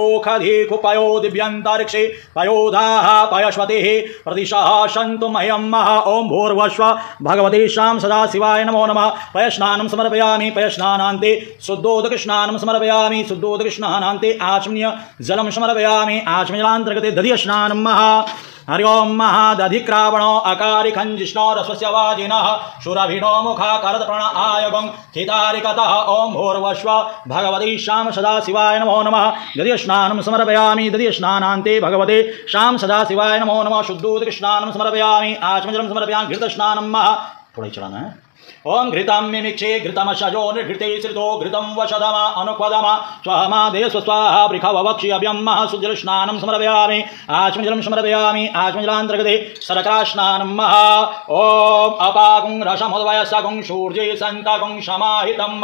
ओखधिकुपयो दिव्यन्तरिक्षे पयोधाः पयश्वतिः प्रतिशः सन्तु मह्यं ॐ भूर्भुवस्व भगवते शां सदाशिवाय नमो नमः। पयस्नानं समर्पयामि पयस्नानान्ते शुद्धोदकस्नानं समर्पयामि शुद्धोदकस्नानान्ते आचमनीय जलं समर्पयामि आचमजलान्तर्गते दधिस्नानं हरि ओं महादधिक्रावणो अकारिखञ्जिष्णो रसस्य वाजिनः शूरभिनो मुखाकरदप्रण आयगं हितारिकतः ॐ भूर्भुवस्व भगवते शां सदाशिवाय नमो नमः। दधिस्नानं समर्पयामि दधिस्नानान्ते भगवते शां सदाशिवाय नमो नमः। शुद्धोदकस्नानं समर्पयामि आचमजलं समर्पयामि घृतस्नानं थोड़ा चलाना है। ओं घृतं मिमिक्षे घृतमशजो निर्घृते श्रितो घृतं वशधमा अनुपदमा स्वहमादेश स्वाहा वृखवक्षि अभ्यं सुजलस्नानं समर्पयामि आचमजलं समर्पयामि आचमजलान्तर्गते शर्करास्नानं ॐ अपागुं रसमुद्वयसगुं शूर्जे सन्तगुं समाहितं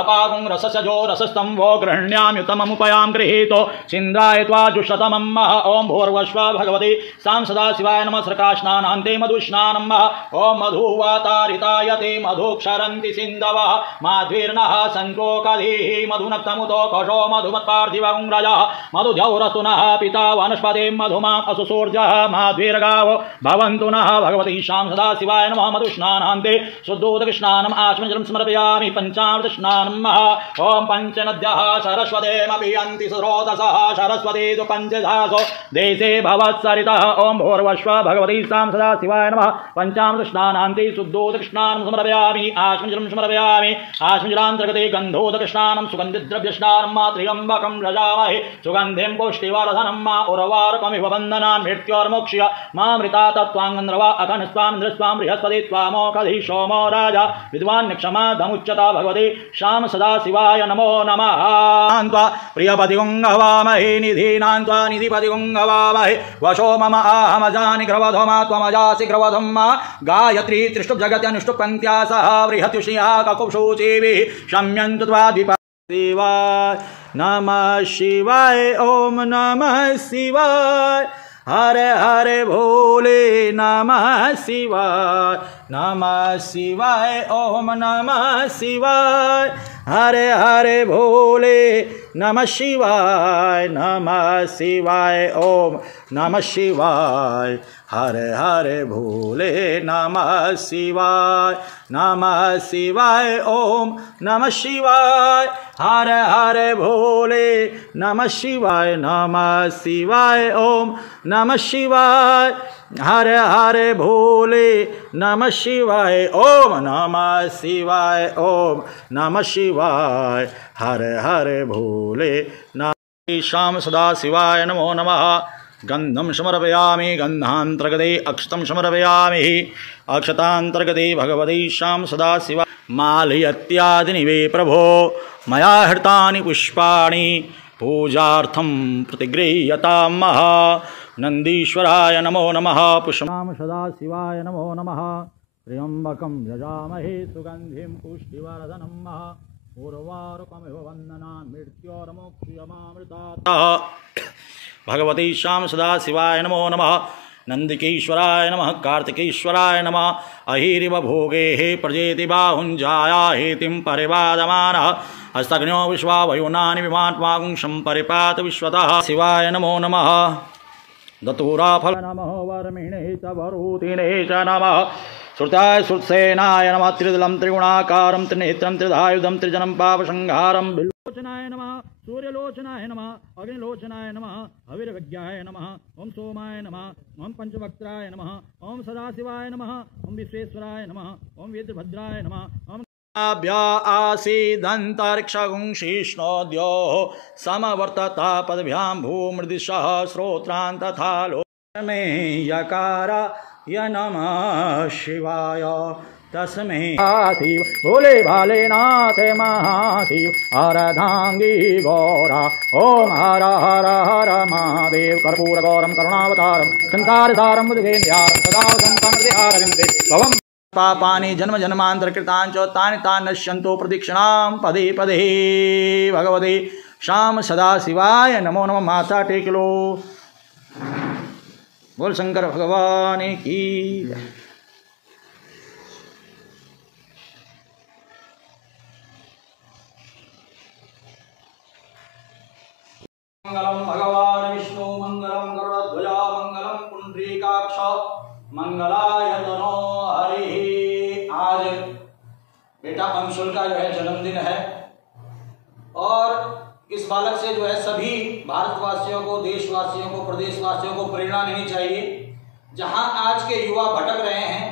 अपागुं रससजो रसस्तं वो गृह्ण्याम्युतममुपयां गृहीतो सिन्धाय त्वाजुषतमं ॐ भूर्भुवस्व भगवते सां सदाशिवाय नमः। शर्करास्नानान्ते मधुस्नानं ॐ मधुवातारितायते मधुक्षरन्ति सिन्धवः माध्वीर्नः सन्तोकधीः मधुनक्तमुतो कषो मधुमत्पार्थिवगुंरजः मधुद्यौरस्तुनः पिता वनस्पते मधुमाम् असुसूर्जः माध्वीर्गावो भवन्तु नः। भगवती शां सदाशिवाय नमः। मधुस्नानान्ते शुद्धोदकस्नानम् आचमजलं समर्पयामि पञ्चामृतस्नानं ॐ पञ्चनद्यः सरस्वतीमपि स्रोतसः सरस्वती तु पञ्चधासो देशे भवत्सरितः ॐ भूर्भुवस्व भगवती शां सदाशिवाय नमः। पञ्चामृतस्नानान्ते शुद्धोदकस्नानं समर्पयामि आचमजलं समर्पयामि आचमजलान्तर्गते गन्धोदकस्नानं सुगन्धिद्रव्यस्नानं त्र्यम्बकं रजामहे सुगन्धिं पुष्टिवर्धनं उर्वारुकमिव बन्धनान् मृत्योर्मोक्ष्य मामृता तत्त्वाङ्गन्ध्रवा अकनस्त्वामिन्द्रस्त्वां बृहस्पति त्वामोकधि सोमो राजा विद्वान् क्षमा धमुच्यता भगवते शां सदाशिवाय नमो नमः। प्रियपतिगुङ्गवामहे निधीनां त्वा निधिपतिगुङ्गवामहे वशो मम आहमजानि ग्रवधोमा त्वमजासि ग्रवधं गायत्री त्रिष्टुप्जगत्यनुष्टुपङ्क्त्या सह बृहत्युषिया ककुशुचिभिः शम्यन्तु त्वाद्विपा शिवाय नमः शिवाय ओम नमः शिवाय हरे हरे भोले नमः शिवाय ओम नमः शिवाय हरे हरे भोले नमः शिवाय ओम नमः शिवाय हरे हरे भोले नमः शिवाय ओम नमः शिवाय हरे हरे भोले नमः शिवाय ओम नमः शिवाय हरे हरे भोले नमः शिवाय ओम नमः शिवाय हरे हरे भोले नमः शाम सदाशिवाय नमो नमः। गंधम समर्पयामि गंधांतर्गते अक्षतं समर्पयामि अक्षतांतर्गते भगवते शां सदाशिवाय मालयत्यादिनि वे प्रभो मया हृतानि पुष्पाणि पूजार्थं प्रतिगृह्यतां नंदीश्वराय नमो नमः। पुष्पां सदाशिवाय नमो नमः। त्र्यंबकं यजामहे सुगंधिं पुष्टिवर्धनं उर्वारुकमिव बन्धनान् मृत्योर्मोक्ष्यमामृतात्। भगवते शां सदाशिवाय नमो नमः। नंदिकेश्वराय नमः कार्तिकेश्वराय नमः। अहिरिव भोगे प्रजेति बाहुञ्जाया हेतिं परिवादमानः हस्तग्न्यो विश्वा वयुनानि विमात्मागुं सम्परिपात विश्वतः। शिवाय नमो नमः। दतुराफल नमः वर्मिणे च वरुतिने च नमः। श्रुताय श्रुतसेनाय नमः। त्रिदलं त्रिगुणाकारं त्रिनेत्रं त्रिधायुधं त्रिजनं पापसंहारं लोचनाय नमः। सूर्यलोचनाय नमः। अग्निलोचनाय नमः। हविर्विज्ञाय नमः। ओं सोमाय नमः। ओं पंचवक्त्राय नमः। ओं सदाशिवाय नमः। ओं विश्वेश्वराय नमः। ओं वीरभद्राय नमः। ओं आसीदन्तरिक्षगुं शीष्णोद्योः समवर्तता पदभ्यां भूमृदिशः श्रोत्रान् तथा लोकमे यकारा य नमः शिवाय तस्मै शिव भोले भाले नाथ महाशिव हरधांगी गौरा ओम हर हर हर महादेव कर्पूर गौरम करुणावतारम संसार सारम मुद्गेन्द्यारम सदा संतमृतिहारविन्दे भवम पापानि जन्म जन्मांतर कृतानि च तानि तानि नश्यन्तो प्रदक्षिणां पदे पदे। भगवते शाम सदाशिवाय नमो नमः। माथा टेक लो। बोल शंकर भगवान की। मंगलम भगवान विष्णु मंगलम गरुड़ध्वजा मंगलम पुंडरीकाक्ष मंगलाय तनो हरि। आज बेटा अंशुल का जो है जन्मदिन है और इस बालक से जो है सभी भारतवासियों को, देशवासियों को, प्रदेशवासियों को प्रेरणा लेनी चाहिए। जहां आज के युवा भटक रहे हैं,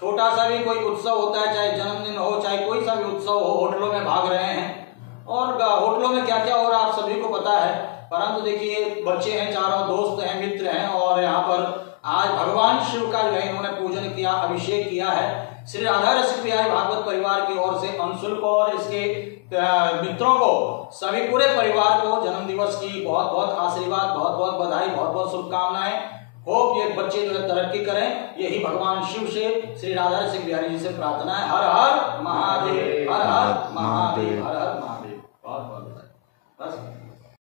छोटा सा भी कोई उत्सव होता है, चाहे जन्मदिन हो चाहे कोई सा भी उत्सव हो, होटलों में भाग रहे हैं और होटलों में क्या क्या हो रहा है आप सभी को पता है। परंतु देखिए बच्चे हैं, चारों दोस्त हैं, मित्र हैं और यहाँ पर आज भगवान शिव का जो है इन्होंने पूजन किया, अभिषेक किया है। श्री राधा रसिक बिहारी भागवत परिवार की ओर से अंशुल को और इसके मित्रों को, सभी पूरे परिवार को जन्म दिवस की बहुत बहुत आशीर्वाद, बहुत बहुत बधाई, बहुत बहुत शुभकामनाएं। होप ये बच्चे जो है तरक्की करें, यही भगवान शिव से, श्री राधा रसिक बिहारी जी से प्रार्थना है। हर हर महादेव, हर हर महादेव, हर हर